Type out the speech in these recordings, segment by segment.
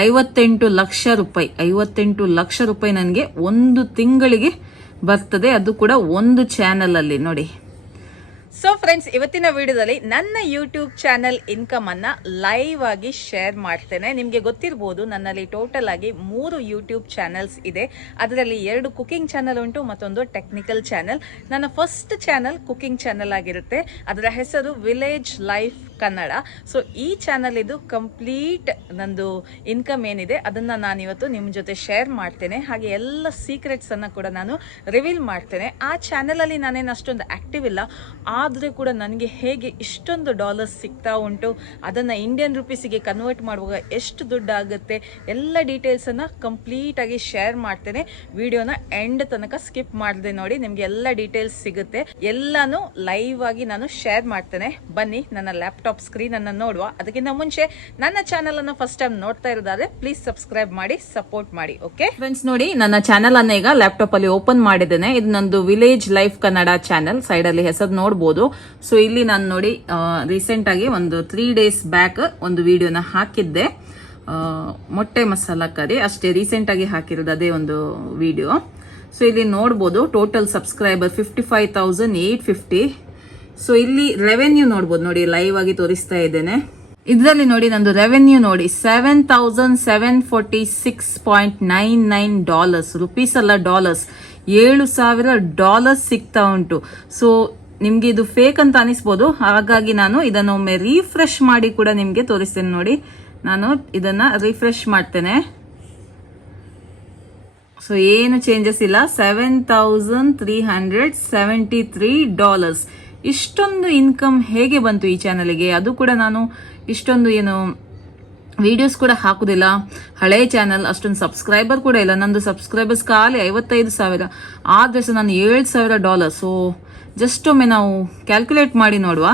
58 ಲಕ್ಷ ರೂಪಾಯಿ. 58 ಲಕ್ಷ ರೂಪಾಯಿ ನನಗೆ ಒಂದು ತಿಂಗಳಿಗೆ ಬರ್ತದೆ, ಅದು ಕೂಡ ಒಂದು ಚಾನಲ್ ಅಲ್ಲಿ ನೋಡಿ. ಸೊ ಫ್ರೆಂಡ್ಸ್, ಇವತ್ತಿನ ವಿಡಿಯೋದಲ್ಲಿ ನನ್ನ ಯೂಟ್ಯೂಬ್ ಚಾನಲ್ ಇನ್ಕಮ್ ಅನ್ನ ಲೈವ್ ಆಗಿ ಶೇರ್ ಮಾಡ್ತೇನೆ. ನಿಮಗೆ ಗೊತ್ತಿರಬಹುದು, ನನ್ನಲ್ಲಿ ಟೋಟಲ್ ಆಗಿ 3 ಯೂಟ್ಯೂಬ್ ಚಾನಲ್ಸ್ ಇದೆ. ಅದರಲ್ಲಿ 2 ಕುಕಿಂಗ್ ಚಾನಲ್ ಉಂಟು, ಮತ್ತೊಂದು ಟೆಕ್ನಿಕಲ್ ಚಾನಲ್. ನನ್ನ ಫಸ್ಟ್ ಚಾನಲ್ ಕುಕಿಂಗ್ ಚಾನಲ್ ಆಗಿರುತ್ತೆ. ಅದರ ಹೆಸರು ವಿಲೇಜ್ ಲೈಫ್ ಕನ್ನಡ. ಸೊ ಈ ಚಾನಲ್ ಇದು ಕಂಪ್ಲೀಟ್ ನಂದು ಇನ್ಕಮ್ ಏನಿದೆ ಅದನ್ನ ನಾನು ಇವತ್ತು ನಿಮ್ಮ ಜೊತೆ ಶೇರ್ ಮಾಡ್ತೇನೆ. ಹಾಗೆ ಎಲ್ಲ ಸೀಕ್ರೆಟ್ಸ್ ಅನ್ನ ಕೂಡ ನಾನು ರಿವೀಲ್ ಮಾಡ್ತೇನೆ. ಆ ಚಾನಲ್ ಅಲ್ಲಿ ನಾನೇನು ಅಷ್ಟೊಂದು ಆಕ್ಟಿವ್ ಇಲ್ಲ, ಆದ್ರೆ ಕೂಡ ನನಗೆ ಹೇಗೆ ಇಷ್ಟೊಂದು ಡಾಲರ್ಸ್ ಸಿಗ್ತಾ ಉಂಟು, ಅದನ್ನ ಇಂಡಿಯನ್ ರುಪೀಸಿಗೆ ಕನ್ವರ್ಟ್ ಮಾಡುವಾಗ ಎಷ್ಟು ದುಡ್ಡು ಆಗುತ್ತೆ, ಎಲ್ಲ ಡೀಟೇಲ್ಸ್ ಅನ್ನ ಕಂಪ್ಲೀಟ್ ಆಗಿ ಶೇರ್ ಮಾಡ್ತೇನೆ. ವಿಡಿಯೋನ ಎಂಡ್ ತನಕ ಸ್ಕಿಪ್ ಮಾಡದೆ ನೋಡಿ, ನಿಮ್ಗೆ ಎಲ್ಲ ಡೀಟೇಲ್ಸ್ ಸಿಗುತ್ತೆ. ಎಲ್ಲಾನು ಲೈವ್ ಆಗಿ ನಾನು ಶೇರ್ ಮಾಡ್ತೇನೆ. ಬನ್ನಿ ನನ್ನ ಲ್ಯಾಪ್ಟಾಪ್ ಸ್ಕ್ರೀನ್ ಅನ್ನ ನೋಡುವ. ಅದಕ್ಕಿಂತ ಮುಂಚೆ ನನ್ನ ಚಾನಲ್ ಅನ್ನ ಫಸ್ಟ್ ಟೈಮ್ ನೋಡ್ತಾ ಇರೋದಾದ್ರೆ ಪ್ಲೀಸ್ ಸಬ್ಸ್ಕ್ರೈಬ್ ಮಾಡಿ, ಸಪೋರ್ಟ್ ಮಾಡಿ. ಓಕೆ ಫ್ರೆಂಡ್ಸ್, ನೋಡಿ ನನ್ನ ಚಾನಲ್ ಅನ್ನ ಈಗ ಲ್ಯಾಪ್ಟಾಪ್ ಅಲ್ಲಿ ಓಪನ್ ಮಾಡಿದ್ದೇನೆ. ಇದು ನಂದು village life Kannada channel. Side ಅಲ್ಲಿ ಹೆಸರು ನೋಡಬಹುದು. ಸೊ ಇಲ್ಲಿ ನಾನು ನೋಡಿ ರೀಸೆಂಟ್ ಆಗಿ ಒಂದು 3 days ಬ್ಯಾಕ್ ಒಂದು ವಿಡಿಯೋನ ಹಾಕಿದ್ದೆ, ಮೊಟ್ಟೆ ಮಸಾಲಾ ಕರಿ. ಅಷ್ಟೇ ರೀಸೆಂಟ್ ಆಗಿ ಹಾಕಿರೋದು ಅದೇ ಒಂದು ವಿಡಿಯೋ. ಸೊ ಇಲ್ಲಿ ನೋಡಬಹುದು ಟೋಟಲ್ ಸಬ್ಸ್ಕ್ರೈಬರ್ 55,850. ಸೊ ಇಲ್ಲಿ ರೆವೆನ್ಯೂ ನೋಡಬಹುದು, ನೋಡಿ ಲೈವ್ ಆಗಿ ತೋರಿಸ್ತಾ ಇದ್ದೇನೆ. ಇದರಲ್ಲಿ ನೋಡಿ ನಂದು ರೆವೆನ್ಯೂ ನೋಡಿ $7,746.99 ರುಪೀಸ್ ಅಲ್ಲ, ಡಾಲರ್ಸ್. $7,000 ಸಿಗ್ತಾ ಉಂಟು. ಸೊ ನಿಮ್ಗೆ ಇದು ಫೇಕ್ ಅಂತ ಅನಿಸ್ಬೋದು, ಹಾಗಾಗಿ ನಾನು ಇದನ್ನು ಒಮ್ಮೆ ರಿಫ್ರೆಶ್ ಮಾಡಿ ಕೂಡ ನಿಮ್ಗೆ ತೋರಿಸ್ತೇನೆ. ನೋಡಿ, ನಾನು ಇದನ್ನ ರಿಫ್ರೆಶ್ ಮಾಡ್ತೇನೆ. ಸೊ ಏನು ಚೇಂಜಸ್ ಇಲ್ಲ, $7,373. ಇಷ್ಟೊಂದು ಇನ್ಕಮ್ ಹೇಗೆ ಬಂತು ಈ ಚಾನಲ್ಗೆ? ಅದು ಕೂಡ ನಾನು ಇಷ್ಟೊಂದು ಏನು ವಿಡಿಯೋಸ್ ಕೂಡ ಹಾಕುದಿಲ್ಲ, ಹಳೆ ಚಾನಲ್, ಅಷ್ಟೊಂದು ಸಬ್ಸ್ಕ್ರೈಬರ್ ಕೂಡ ಇಲ್ಲ. ನಂದು ಸಬ್ಸ್ಕ್ರೈಬರ್ಸ್ ಖಾಲಿ 55,000, ಆದ್ರೆ ಸಹ ನಾನು $7,000. ಸೊ ಜಸ್ಟ್ ಒಮ್ಮೆ ನಾವು ಕ್ಯಾಲ್ಕುಲೇಟ್ ಮಾಡಿ ನೋಡುವ.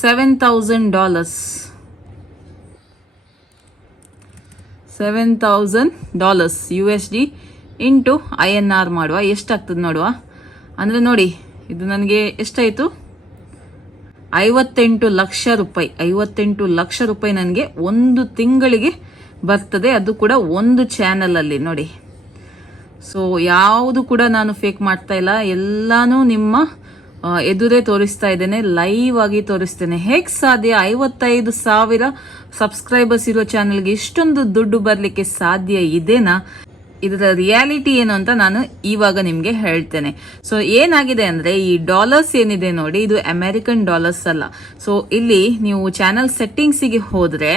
$7,000 USD ಇಂಟು INR ಮಾಡುವ, ಎಷ್ಟಾಗ್ತದೆ ನೋಡುವ. ಅಂದ್ರೆ ನೋಡಿ, ಇದು ನನಗೆ ಎಷ್ಟಾಯ್ತು? 58 ಲಕ್ಷ ರೂಪಾಯಿ. 58 ಲಕ್ಷ ರೂಪಾಯಿ ನನಗೆ ಒಂದು ತಿಂಗಳಿಗೆ ಬರ್ತದೆ, ಅದು ಕೂಡ ಒಂದು ಚಾನಲ್ ಅಲ್ಲಿ ನೋಡಿ. ಸೊ ಯಾವುದು ಕೂಡ ನಾನು ಫೇಕ್ ಮಾಡ್ತಾ ಇಲ್ಲ, ಎಲ್ಲಾನು ನಿಮ್ಮ ಎದುರೇ ತೋರಿಸ್ತಾ ಇದ್ದೇನೆ, ಲೈವ್ ಆಗಿ ತೋರಿಸ್ತೇನೆ. ಹೇಗ್ ಸಾಧ್ಯ 55,000 ಸಬ್ಸ್ಕ್ರೈಬರ್ಸ್ ಇರೋ ಚಾನಲ್ಗೆ ಇಷ್ಟೊಂದು ದುಡ್ಡು ಬರ್ಲಿಕ್ಕೆ ಸಾಧ್ಯ ಇದೆನಾ? ಇದರ ರಿಯಾಲಿಟಿ ಏನು ಅಂತ ನಾನು ಇವಾಗ ನಿಮ್ಗೆ ಹೇಳ್ತೇನೆ. ಸೊ ಏನಾಗಿದೆ ಅಂದ್ರೆ, ಈ ಡಾಲರ್ಸ್ ಏನಿದೆ ನೋಡಿ, ಇದು ಅಮೆರಿಕನ್ ಡಾಲರ್ಸ್ ಅಲ್ಲ. ಸೊ ಇಲ್ಲಿ ನೀವು ಚಾನಲ್ ಸೆಟ್ಟಿಂಗ್ಸಿಗೆ ಹೋದ್ರೆ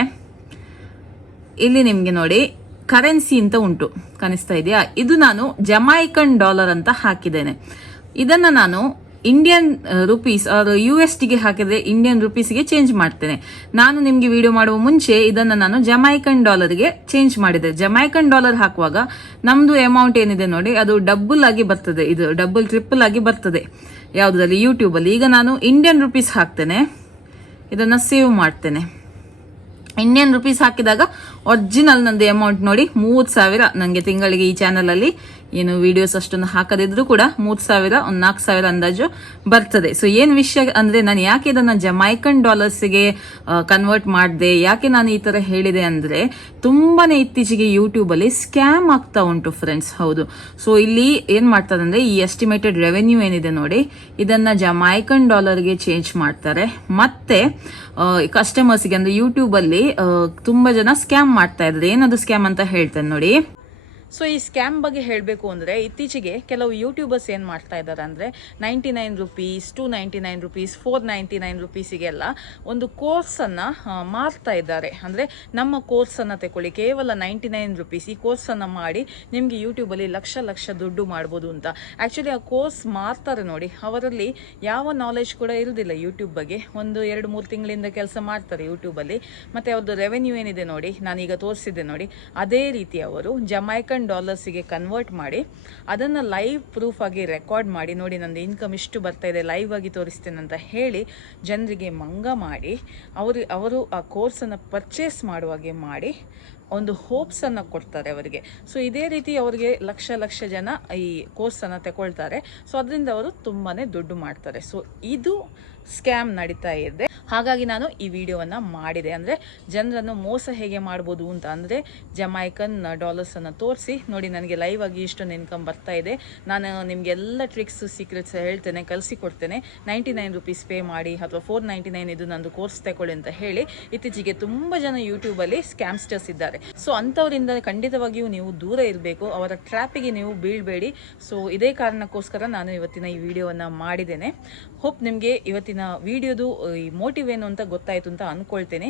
ಇಲ್ಲಿ ನಿಮ್ಗೆ ನೋಡಿ ಕರೆನ್ಸಿ ಅಂತ ಉಂಟು, ಕಾಣಿಸ್ತಾ ಇದೆಯಾ? ಇದು ನಾನು ಜಮೈಕನ್ ಡಾಲರ್ ಅಂತ ಹಾಕಿದ್ದೇನೆ. ಇದನ್ನ ನಾನು ಇಂಡಿಯನ್ ರುಪೀಸ್ USD ಗೆ ಹಾಕಿದ್ರೆ ಇಂಡಿಯನ್ ರುಪೀಸ್ಗೆ ಚೇಂಜ್ ಮಾಡ್ತೇನೆ. ನಾನು ನಿಮ್ಗೆ ವಿಡಿಯೋ ಮಾಡುವ ಮುಂಚೆ ಇದನ್ನ ನಾನು ಜಮೈಕನ್ ಡಾಲರ್ಗೆ ಚೇಂಜ್ ಮಾಡಿದೆ. ಜಮೈಕನ್ ಡಾಲರ್ ಹಾಕುವಾಗ ನಮ್ದು ಅಮೌಂಟ್ ಏನಿದೆ ನೋಡಿ, ಅದು ಡಬಲ್ ಆಗಿ ಬರ್ತದೆ, ಇದು ಡಬಲ್ ಟ್ರಿಪಲ್ ಆಗಿ ಬರ್ತದೆ ಯಾವುದ್ರಲ್ಲಿ, ಯೂಟ್ಯೂಬ್ ಅಲ್ಲಿ. ಈಗ ನಾನು ಇಂಡಿಯನ್ ರುಪೀಸ್ ಹಾಕ್ತೇನೆ, ಇದನ್ನ ಸೇವ್ ಮಾಡ್ತೇನೆ. ಇಂಡಿಯನ್ ರುಪೀಸ್ ಹಾಕಿದಾಗ ಒರಿಜಿನಲ್ ನಂದು ಅಮೌಂಟ್ ನೋಡಿ 3,000 ನನಗೆ ತಿಂಗಳಿಗೆ ಈ ಚಾನಲ್ ಅಲ್ಲಿ ಏನು ವಿಡಿಯೋಸ್ ಅಷ್ಟೊಂದು ಹಾಕದಿದ್ರು ಕೂಡ 3,000, 4,000 ಅಂದಾಜು ಬರ್ತದೆ. ಸೊ ಏನ್ ವಿಷಯ ಅಂದ್ರೆ, ನಾನು ಯಾಕೆ ಇದನ್ನ ಜಮೈಕನ್ ಡಾಲರ್ಸ್ಗೆ ಕನ್ವರ್ಟ್ ಮಾಡಿದೆ, ಯಾಕೆ ನಾನು ಈ ತರ ಹೇಳಿದೆ ಅಂದ್ರೆ, ತುಂಬಾನೇ ಇತ್ತೀಚೆಗೆ ಯೂಟ್ಯೂಬ್ ಅಲ್ಲಿ ಸ್ಕ್ಯಾಮ್ ಆಗ್ತಾ ಉಂಟು ಫ್ರೆಂಡ್ಸ್. ಹೌದು. ಸೊ ಇಲ್ಲಿ ಏನ್ ಮಾಡ್ತಾರೆ ಅಂದ್ರೆ, ಈ ಎಸ್ಟಿಮೇಟೆಡ್ ರೆವೆನ್ಯೂ ಏನಿದೆ ನೋಡಿ, ಇದನ್ನ ಜಮೈಕನ್ ಡಾಲರ್ಗೆ ಚೇಂಜ್ ಮಾಡ್ತಾರೆ. ಮತ್ತೆ ಕಸ್ಟಮರ್ಸ್ಗೆ ಅಂದ್ರೆ ಯೂಟ್ಯೂಬ್ ಅಲ್ಲಿ ತುಂಬಾ ಜನ ಸ್ಕ್ಯಾಮ್ ಮಾಡ್ತಾ ಇದ್ದಾರೆ. ಏನದು ಸ್ಕ್ಯಾಮ್ ಅಂತ ಹೇಳ್ತೇನೆ ನೋಡಿ. ಸೊ ಈ ಸ್ಕ್ಯಾಮ್ ಬಗ್ಗೆ ಹೇಳಬೇಕು ಅಂದರೆ, ಇತ್ತೀಚೆಗೆ ಕೆಲವು ಯೂಟ್ಯೂಬರ್ಸ್ ಏನು ಮಾಡ್ತಾ ಇದ್ದಾರೆ ಅಂದರೆ, 99 ರೂಪೀಸ್, 299 ರೂಪೀಸ್, 499 ರೂಪೀಸಿಗೆಲ್ಲ ಒಂದು ಕೋರ್ಸನ್ನು ಮಾರ್ತಾ ಇದ್ದಾರೆ. ಅಂದರೆ ನಮ್ಮ ಕೋರ್ಸನ್ನು ತಗೊಳ್ಳಿ, ಕೇವಲ 99 ರೂಪೀಸ್ ಈ ಕೋರ್ಸನ್ನು ಮಾಡಿ ನಿಮಗೆ ಯೂಟ್ಯೂಬಲ್ಲಿ ಲಕ್ಷ ಲಕ್ಷ ದುಡ್ಡು ಮಾಡ್ಬೋದು ಅಂತ. ಆ್ಯಕ್ಚುಲಿ ಆ ಕೋರ್ಸ್ ಮಾರ್ತಾರೆ ನೋಡಿ, ಅವರಲ್ಲಿ ಯಾವ ನಾಲೆಜ್ ಕೂಡ ಇರೋದಿಲ್ಲ ಯೂಟ್ಯೂಬ್ ಬಗ್ಗೆ. ಒಂದು 2-3 ತಿಂಗಳಿಂದ ಕೆಲಸ ಮಾಡ್ತಾರೆ ಯೂಟ್ಯೂಬಲ್ಲಿ. ಮತ್ತು ಅವ್ರದ್ದು ರೆವೆನ್ಯೂ ಏನಿದೆ ನೋಡಿ, ನಾನೀಗ ತೋರಿಸಿದ್ದೆ ನೋಡಿ, ಅದೇ ರೀತಿ ಅವರು ಜಮೈಕನ್ ಡಾಲರ್ಸಿಗೆ ಕನ್ವರ್ಟ್ ಮಾಡಿ ಅದನ್ನು ಲೈವ್ ಪ್ರೂಫ್ ಆಗಿ ರೆಕಾರ್ಡ್ ಮಾಡಿ, ನೋಡಿ ನಂದು ಇನ್ಕಮ್ ಇಷ್ಟು ಬರ್ತಾ ಇದೆ, ಲೈವ್ ಆಗಿ ತೋರಿಸ್ತೇನೆ ಅಂತ ಹೇಳಿ ಜನರಿಗೆ ಮಂಗ ಮಾಡಿ ಅವರು ಆ ಕೋರ್ಸನ್ನು ಪರ್ಚೇಸ್ ಮಾಡುವಾಗೆ ಮಾಡಿ ಒಂದು ಹೋಪ್ಸ್ ಅನ್ನ ಕೊಡ್ತಾರೆ ಅವರಿಗೆ. ಸೊ ಇದೇ ರೀತಿ ಅವರಿಗೆ ಲಕ್ಷ ಲಕ್ಷ ಜನ ಈ ಕೋರ್ಸ್ ಅನ್ನ ತಗೊಳ್ತಾರೆ. ಸೊ ಅದರಿಂದ ಅವರು ತುಂಬಾನೇ ದುಡ್ಡು ಮಾಡ್ತಾರೆ. ಸೊ ಇದು ಸ್ಕ್ಯಾಮ್ ನಡೀತಾ ಇದೆ. ಹಾಗಾಗಿ ನಾನು ಈ ವಿಡಿಯೋವನ್ನು ಮಾಡಿದೆ. ಅಂದರೆ ಜನರನ್ನು ಮೋಸ ಹೇಗೆ ಮಾಡ್ಬೋದು ಅಂತ, ಅಂದರೆ ಜಮೈಕನ್ ಡಾಲರ್ಸನ್ನು ತೋರಿಸಿ ನೋಡಿ ನನಗೆ ಲೈವ್ ಆಗಿ ಇಷ್ಟೊಂದು ಇನ್ಕಮ್ ಬರ್ತಾ ಇದೆ, ನಾನು ನಿಮಗೆಲ್ಲ ಟ್ರಿಕ್ಸ್ ಸೀಕ್ರೆಟ್ಸ್ ಹೇಳ್ತೇನೆ, ಕಲಿಸಿಕೊಡ್ತೇನೆ, 99 ರುಪೀಸ್ ಪೇ ಮಾಡಿ ಅಥವಾ 499 ಇದು ನಂದು ಕೋರ್ಸ್ ತಗೊಳ್ಳಿ ಅಂತ ಹೇಳಿ ಇತ್ತೀಚೆಗೆ ತುಂಬ ಜನ ಯೂಟ್ಯೂಬಲ್ಲಿ ಸ್ಕ್ಯಾಮ್ಸ್ಟರ್ಸ್ ಇದ್ದಾರೆ. ಸೊ ಅಂಥವರಿಂದ ಖಂಡಿತವಾಗಿಯೂ ನೀವು ದೂರ ಇರಬೇಕು, ಅವರ ಟ್ರ್ಯಾಪಿಗೆ ನೀವು ಬೀಳಬೇಡಿ. ಸೊ ಇದೇ ಕಾರಣಕ್ಕೋಸ್ಕರ ನಾನು ಇವತ್ತಿನ ಈ ವಿಡಿಯೋವನ್ನು ಮಾಡಿದ್ದೇನೆ. ಹೋಪ್ ನಿಮಗೆ ಇವತ್ತಿನ ವಿಡಿಯೋದು ಈ ಮೋಟಿವ್ ಏನು ಅಂತ ಗೊತ್ತಾಯಿತು ಅಂತ ಅಂದ್ಕೊಳ್ತೇನೆ.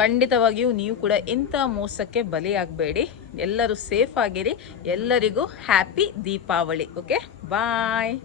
ಖಂಡಿತವಾಗಿಯೂ ನೀವು ಕೂಡ ಇಂಥ ಮೋಸಕ್ಕೆ ಬಲಿಯಾಗಬೇಡಿ. ಎಲ್ಲರೂ ಸೇಫ್ ಆಗಿರಿ. ಎಲ್ಲರಿಗೂ ಹ್ಯಾಪಿ ದೀಪಾವಳಿ. ಓಕೆ, ಬಾಯ್.